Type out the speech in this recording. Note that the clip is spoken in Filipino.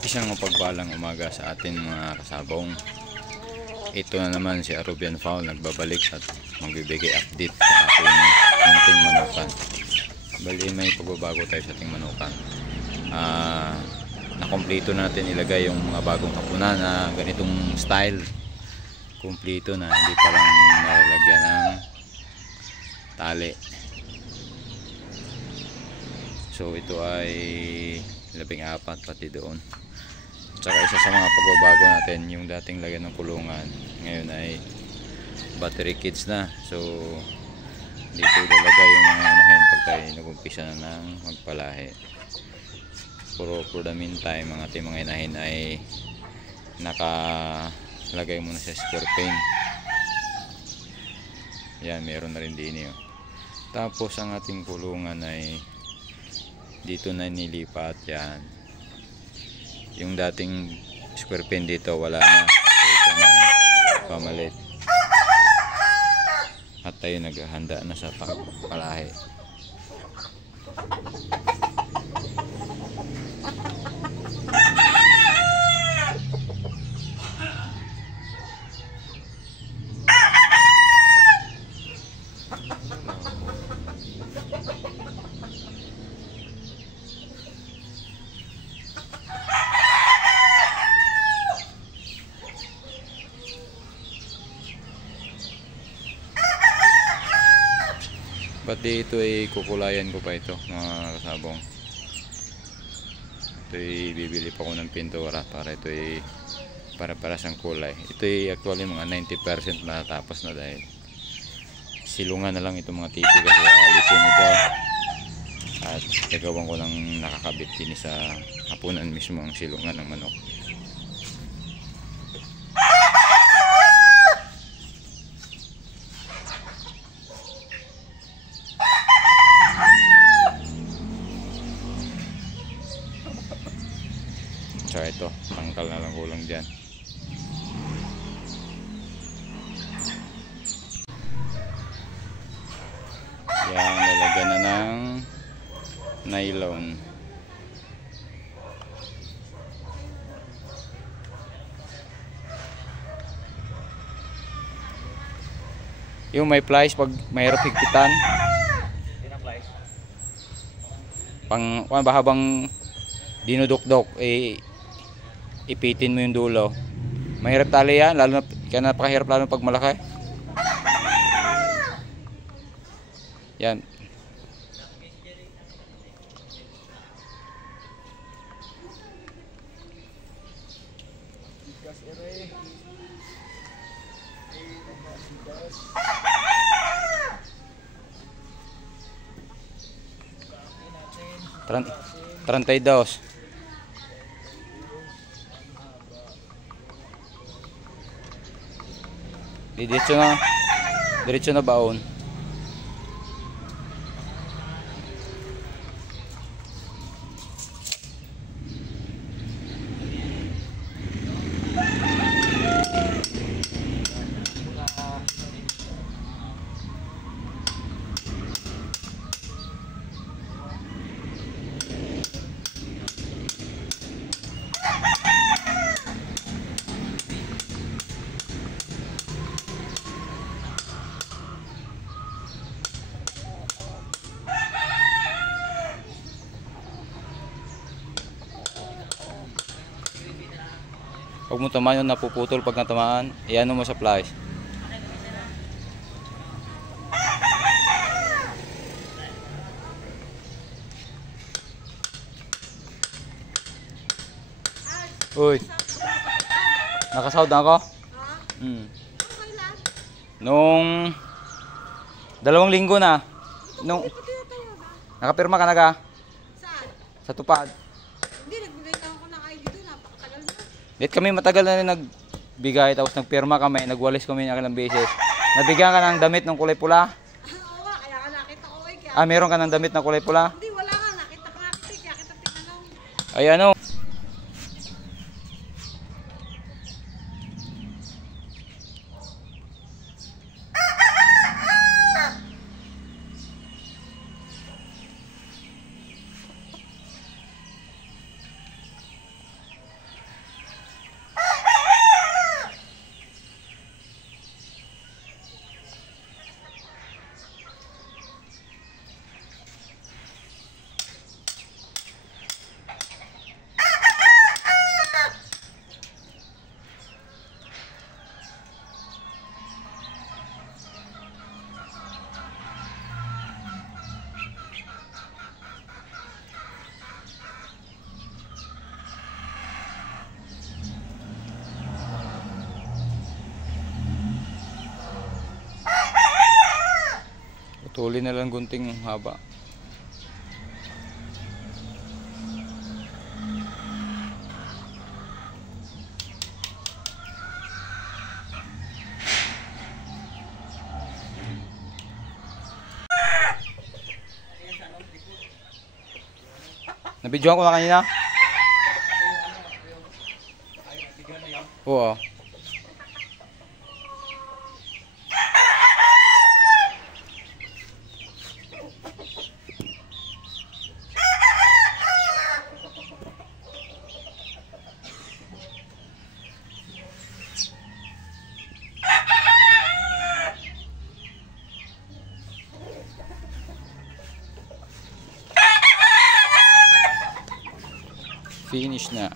Isang mapagpalang umaga sa atin mga kasabong. Ito na naman si Arubian Fowl nagbabalik at magbibigay update sa ating munting manukan. Bali may pagbabago tayo sa ating manukan. Nakompleto natin ilagay yung mga bagong kapuna na ganitong style. Kompleto na, hindi pa lang nalalagyan ng tali. So ito ay 14 pati doon. Tsaka isa sa mga pagbabago natin, yung dating lagyan ng kulungan, ngayon ay battery kits na. So dito ilalagay yung mga inahin pag tayo nag-umpisa na ng magpalahi. Pero for the meantime, ang ating mga inahin ay nakalagay muna sa square pane. Yan, meron na rin din yun. Tapos ang ating kulungan ay dito na nilipat yan. Yung dating square pin dito wala na. Ito na pamalit. At tayo naghahanda na sa pagpalahi. Pati ito ay kukulayan ko pa ito mga kasabong. Ito ay bibili pa ko ng pintura para ito ay para sa kulay. Ito ay actually mga 90% natapos na dahil silungan na lang itong mga titi kasi alisin ito at gagawin ko lang nakakabit din sa hapunan mismo ang silungan ng manok. Tsaka ito, tangkal na lang kulang dyan. Yan, lalagyan na ng nylon. Yung may plies pag mahirap higpitan. Pang habang dinudukdok ipitin mo yung dulo. Mahirap tali yan, lalo na kaya napakahirap lalo pag malaki. Yan. Trantay dos. Diretso na baon. Huwag mo tamaan yung napuputol pag natamaan, iano mo sa plies. Uy, nakasahod na ako? Nung 2 linggo na. Nung nakapirma ka na ka? Saan? Sa tupad. Hindi, nagbigay lang ako ng ID doon. Napakatagal na. Dito kami matagal na rin nagbigay, tapos nagpirma kami, nagwalis kami ng ilang beses. Nabigyan ka ng damit ng kulay pula? Oo nga, kaya ka nakita ko eh. Meron ka ng damit ng kulay pula? Hindi, wala nga. Nakita ka nga kasi, kaya kita tinanong. Ay ano? Tuli na lang gunting haba. Nabidyohan ko na kanina. Oo. Finish na.